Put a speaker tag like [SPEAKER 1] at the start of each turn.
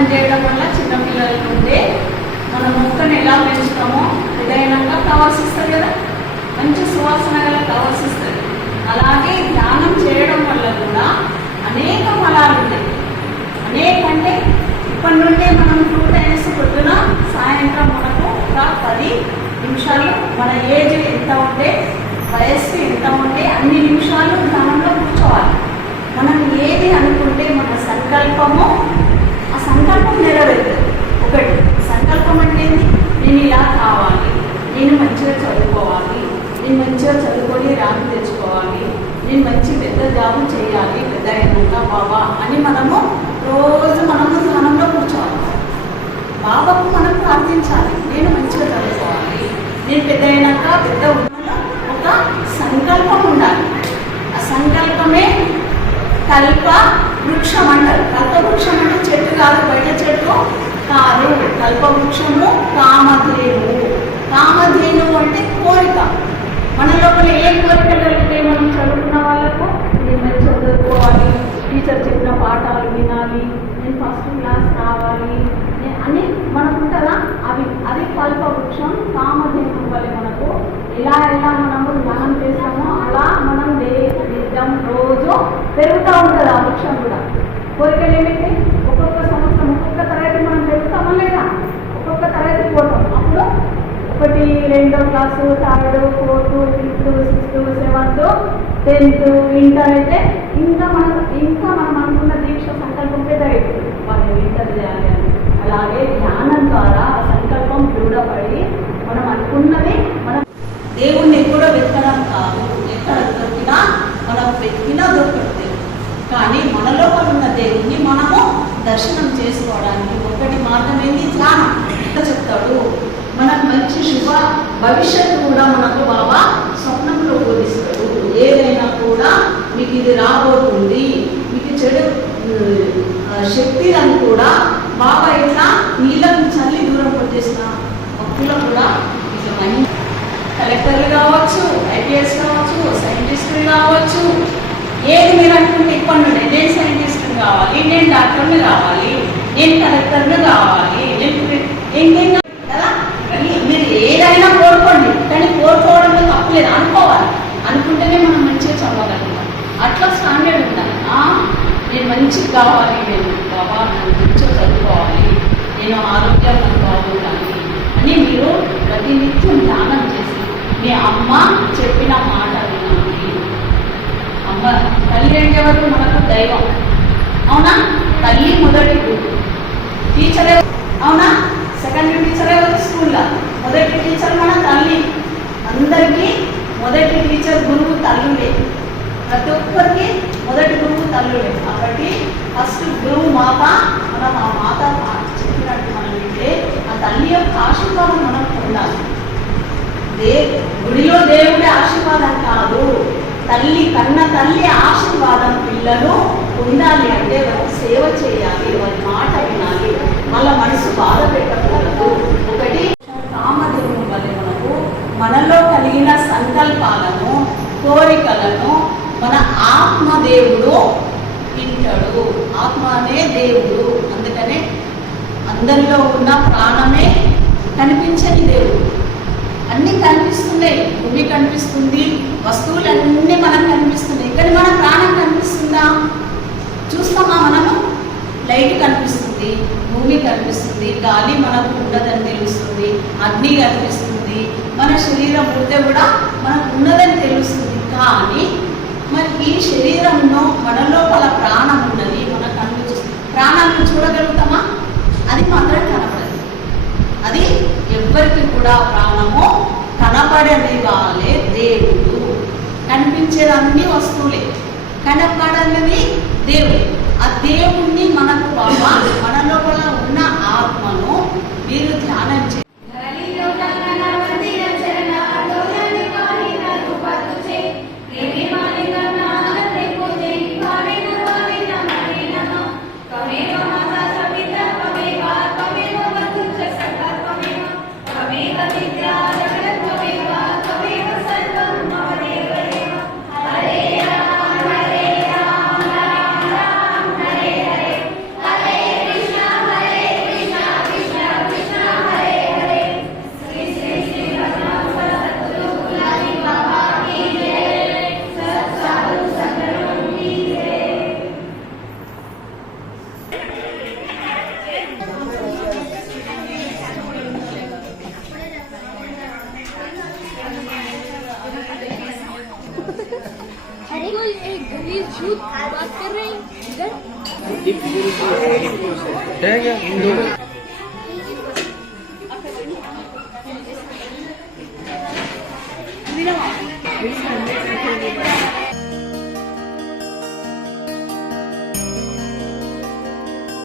[SPEAKER 1] ధ్యానం చేయడం వల్ల చిన్నపిల్లల నుండి మన మొక్కను ఎలా పెంచుతామో ఉదయనంగా ఫ్లవర్స్ ఇస్తుంది కదా. మంచి సువాసన గల ఫ్లవర్స్ ఇస్తుంది అలాగే ధ్యానం చేయడం వల్ల కూడా అనేక ఫలాలు ఉన్నాయి అనేక అంటే ఇప్పటి నుండే మనం టూ టైమ్స్ పొద్దున సాయంత్రం మనకు ఒక పది నిమిషాలు మన ఏజ్ ఎంత ఉంటే వయస్సు ఎంత ఉంటే అన్ని నిమిషాలు ధ్యానం కూర్చోవాలి మనం ఏది అనుకుంటే మన సంకల్పము ఆ సంకల్పం నెరవేరుతుంది ఒకటి సంకల్పం అంటే ఏంది నేను ఇలా కావాలి నేను మంచిగా చదువుకోవాలి నేను మంచిగా చదువుకొని ర్యాంక్ తెచ్చుకోవాలి. నేను మంచి పెద్ద జాబు చేయాలి. పెద్ద అయినాక బాబా అని మనము రోజు మనము ధ్యానంలో కూర్చోవాలి. బాబాకు మనం ప్రార్థించాలి. నేను మంచిగా చదువుకోవాలి. నేను పెద్ద అయినాక పెద్ద ఉన్నలో ఒక సంకల్పం ఉండాలి. ఆ సంకల్పమే కల్ప వృక్షం అంటారు. కల్ప వృక్షం అంటే చెట్టు కాదు బయట చెట్టు కాదు. కల్ప వృక్షము కామ కామధేను అంటే కోరిక మన లోపల ఏ కోరికలు కలిగితే మనం చదువుకున్న వాళ్ళకు నేను మంచిగా చదువుకోవాలి టీచర్ చెప్పిన పాఠాలు వినాలి నేను ఫస్ట్ క్లాస్ రావాలి నే- అని మనకు ఉంటుందా అవి అది కల్ప వృక్షం కామధేను వల్ల మనకు ఎలా ఎలా మనము ధ్యానం చేస్తామో అలా మనం దే రోజు పెరుగుతూ ఉంటుంది ఆ వృక్షం కూడా. కోరికలు ఏమిటి? ఒక్కొక్క సంవత్సరం ఒక్కొక్క తరగతి మనం పెరుగుతామా లేదా? ఒక్కొక్క తరగతి పోతాం. అప్పుడు ఒకటి రెండో class third fourth fifth sixth seventh tenth inter అయితే ఇంకా మనం ఇంకా మనం అనుకున్న దీక్ష సంకల్పం పెద్ద అవుతుంది వాళ్ళు ఇంటర్ చేయాలి అని అలాగే ధ్యానం ద్వారా ఆ సంకల్పం దృఢపడి మనం అనుకున్నది మనం దేవుణ్ణి ఎక్కడో వెతకడం కాదు. ఎక్కడ దొరికినా మనం వెతికినా దొరకదు కానీ మన లోపల ఉన్న దేవుణ్ణి మనము దర్శనం చేసుకోవడానికి ఒకటి మార్గం ఏంటి ధ్యానం ఇట్లా చెప్తాడు? మనం మంచి శుభ భవిష్యత్తు కూడా మనకు బాబా స్వప్నంలో బోధిస్తాడు. ఏదైనా కూడా మీకు ఇది రాబోతుంది. మీకు చెడు శక్తి శక్తిలను కూడా బాబా కలెక్టర్లు కావచ్చు ఐపీఎస్ కావచ్చు సైంటిస్టులు కావచ్చు ఏది మీరు అనుకుంటే ఇప్పటి నుండి నేను సైంటిస్ట్ని కావాలి నేను డాక్టర్ని కావాలి నేను కలెక్టర్ని కావాలి నేను ఇంకేం కదా? కానీ మీరు ఏదైనా కోరుకోండి. కానీ కోరుకోవడంలో తప్పలేదు అనుకోవాలి. అనుకుంటేనే మనం మంచిగా చదవగలుగుతాం. అట్లా స్టాండర్డ్ ఉండాలి. నేను మంచిగా కావాలి నేను బాబా నేను మంచిగా చదువుకోవాలి నేను ఆరోగ్యంగా బాగుండాలి అని మీరు ప్రతినిత్యం ధ్యానం చేసి మీ అమ్మ చెప్పిన మాట వినాలి అమ్మ తల్లి అంటే ఎవరు మనకు దైవం అవునా తల్లి మొదటి గురువు టీచరే అవునా సెకండ్ టీచర్ ఎవరు స్కూల్లో మొదటి టీచర్ మన తల్లి అందరికీ మొదటి టీచర్ గురువు తల్లులే ప్రతి ఒక్కరికి తల్లుడే కాబట్టి ఫస్ట్ గురువు మాత మనం ఆ మాత చెప్పినట్టు మనం వింటే ఆ తల్లి యొక్క ఆశీర్వాదం మనం పొందాలి. దే గుడిలో దేవుడి ఆశీర్వాదం కాదు. తల్లి కన్న తల్లి ఆశీర్వాదం పిల్లలు పొందాలి అంటే వారికి సేవ చేయాలి వారి మాట వినాలి. వాళ్ళ మనసు బాధ పెట్టకూడదు. ఒకటి కామధేను వల్ల మనకు మనలో కలిగిన సంకల్పాలను కోరికలను మన ఆత్మదేవుడు వింటాడు. ఆత్మనే దేవుడు. అందుకనే అందరిలో ఉన్న ప్రాణమే కనిపించని దేవుడు. అన్నీ కనిపిస్తున్నాయి. భూమి కనిపిస్తుంది. వస్తువులన్నీ మనం కనిపిస్తున్నాయి. కానీ మన ప్రాణం కనిపిస్తుందా? చూస్తామా మనము? లైట్ కనిపిస్తుంది. భూమి కనిపిస్తుంది. గాలి మనకు
[SPEAKER 2] ఉండదని తెలుస్తుంది. అగ్ని కనిపిస్తుంది. మన శరీరం ఉంటే కూడా మనకు ఉన్నదని తెలుస్తుంది. కానీ మరి ఈ శరీరంలో మన లోపల ప్రాణం ఉన్నది మన కళ్ళు చూస్తుంది ప్రాణాన్ని చూడగలుగుతామా? అది మాత్రం కనపడదు. అది ఎవ్వరికి కూడా ప్రాణము కనపడని వాళ్ళే దేవుడు. కనిపించేదన్ని వస్తువులే. కనపడనిది దేవుడు. ఆ దేవుణ్ణి మనకు బాబా
[SPEAKER 3] Please shoot, back the ring. Then.
[SPEAKER 4] Thank you.